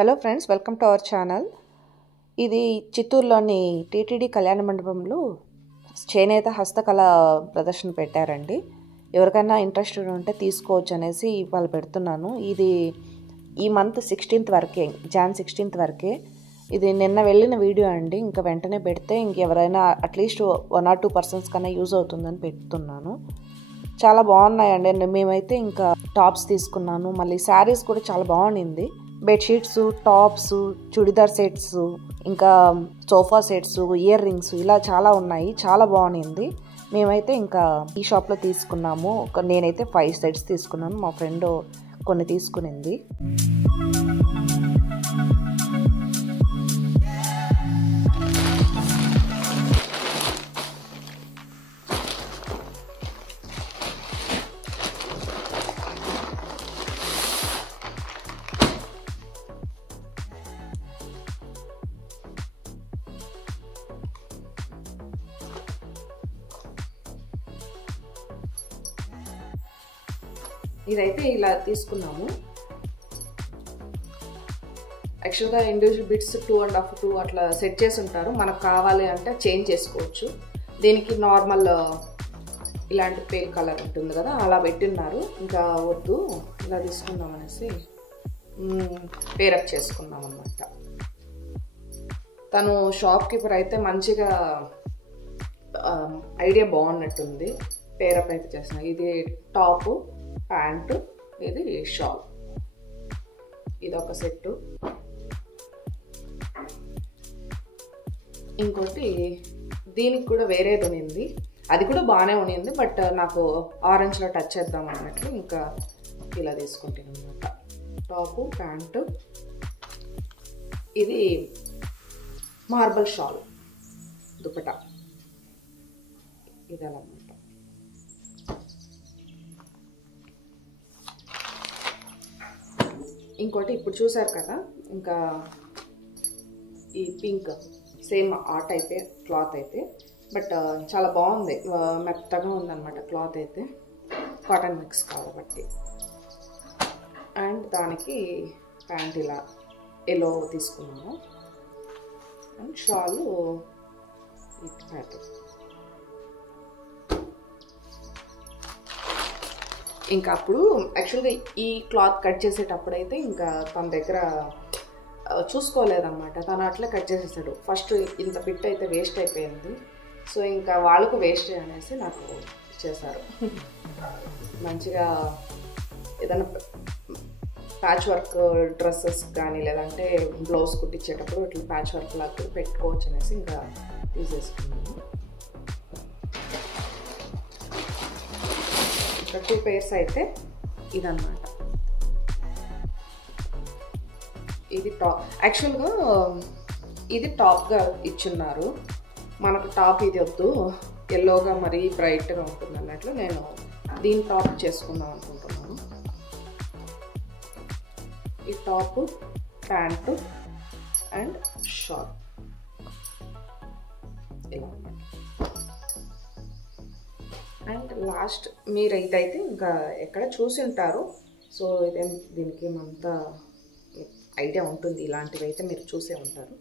Hello friends, welcome to our channel. ఇది చిత్తూరులోని TTD కళ్యాణ మండపంలో చేనేత హస్తకళ ప్రదర్శన పెట్టారండి. ఎవరికైనా ఇంట్రెస్టెడ్ ఉంటే తీసుకోవచ్చు అనేసి వాళ్ళు పెడుతున్నాను. ఇది ఈ మంత్ 16th వరకే, Jan 16th వరకే. ఇది నిన్న వెళ్ళిన వీడియో అండి. ఇంకా వెంటనే పెడితే ఇంకెవరైనా అట్లీస్ట్ 1 or 2 persons కన్నా యూజ్ అవుతుందని పెడుతున్నాను. చాలా బాగున్నాయండి. మేమైతే ఇంకా టాప్స్ తీసుకున్నాను, మళ్ళీ శారీస్ కూడా చాలా బాగుండింది. బెడ్షీట్స్, టాప్స్, చుడిదార్ సెట్స్, ఇంకా సోఫా సెట్స్, ఇయర్ రింగ్స్ ఇలా చాలా ఉన్నాయి. చాలా బాగుంది. మేమైతే ఇంకా ఈ షాప్లో తీసుకున్నాము. నేనైతే 5 sets తీసుకున్నాను. మా ఫ్రెండ్ కొన్ని తీసుకునింది. ఇదైతే ఇలా తీసుకున్నాము. యాక్చువల్గా ఇండివిజువల్ బిట్స్ 2.5 అట్లా సెట్ చేసి ఉంటారు. మనకు కావాలి అంటే చేంజ్ చేసుకోవచ్చు. దీనికి నార్మల్ ఇలాంటి పేల్ కలర్ ఉంటుంది కదా, అలా పెట్టిన్నారు. ఇంకా వద్దు, ఇలా తీసుకుందాం అనేసి పేరప్ చేసుకున్నాం అన్నమాట. తను షాప్ కీపర్ అయితే మంచిగా ఐడియా బాగున్నట్టుంది. పేరప్ అయితే చేసిన. ఇది టాపు, ప్యాంటు, ఇది షాల్. ఇదొక సెట్టు. ఇంకోటి దీనికి కూడా వేరేది ఉన్నింది. అది కూడా బాగానే ఉన్నింది, బట్ నాకు ఆరెంజ్లో టచ్ చేద్దాం అన్నట్లు ఇంకా ఇలా తీసుకుంటాను అనమాట. టాపు, ప్యాంటు, ఇది మార్బల్ షాల్, దుపట్టా, ఇది అలా. ఇంకోటి ఇప్పుడు చూసారు కదా, ఇంకా ఈ పింక్ సేమ్ ఆ టైపే క్లాత్ అయితే, బట్ చాలా బాగుంది. మెత్తగా ఉందన్నమాట క్లాత్ అయితే, కాటన్ మిక్స్ కాబట్టి. అండ్ దానికి ప్యాంట్ ఇలా ఎల్లో తీసుకున్నాము. And shawl pattern. ఇంకా అప్పుడు యాక్చువల్గా ఈ క్లాత్ కట్ చేసేటప్పుడు అయితే ఇంకా తన దగ్గర చూసుకోలేదన్నమాట. తను అట్లే కట్ చేసేసాడు. ఫస్ట్ ఇంత పిట్ అయితే వేస్ట్ అయిపోయింది. సో ఇంకా వాళ్ళకు వేస్ట్ అనేసి నాకు ఇచ్చేసారు. మంచిగా ఏదైనా ప్యాచ్ వర్క్ డ్రెస్సెస్ కానీ లేదంటే బ్లౌజ్ కుట్టించేటప్పుడు ఇట్లా ప్యాచ్ వర్క్ లాగా పెట్టుకోవచ్చు అనేసి ఇంకా తీసేసుకున్నాను. 2 pairs అయితే ఇదన్నమాట. ఇది టాప్. యాక్చువల్గా ఇది టాప్గా ఇచ్చున్నారు. మనకు టాప్ ఇది వద్దు, ఎల్లోగా మరీ బ్రైట్గా ఉంటుంది అన్నట్లు నేను దీని టాప్ చేసుకుందాం అనుకుంటున్నాను. ఈ టాపు, ప్యాంటు అండ్ షార్ట్ ఇలా. అండ్ లాస్ట్ మీరు ఇదైతే ఇంకా ఎక్కడ చూసి ఉంటారు. సో ఇదేం దీనికి ఏమంతా ఐడియా ఉంటుంది. ఇలాంటివి అయితే మీరు చూసే ఉంటారు.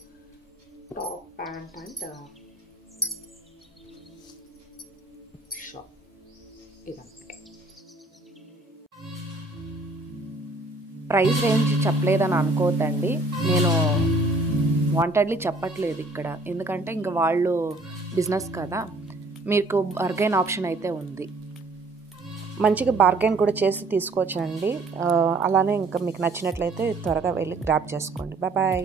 టాప్, ప్యాంట్ అండ్ షార్ట్ ఇదంతా. ప్రైస్ రేంజ్ చెప్పలేదని అనుకోవద్దండి. నేను వాంటెడ్లీ చెప్పట్లేదు ఇక్కడ, ఎందుకంటే ఇంకా వాళ్ళు బిజినెస్ కదా. మీకు బార్గెన్ ఆప్షన్ అయితే ఉంది. మంచిగా బార్గెన్ కూడా చేసి తీసుకోవచ్చండి. అలానే ఇంకా మీకు నచ్చినట్లయితే త్వరగా వెళ్ళి గ్రాబ్ చేసుకోండి. Bye bye.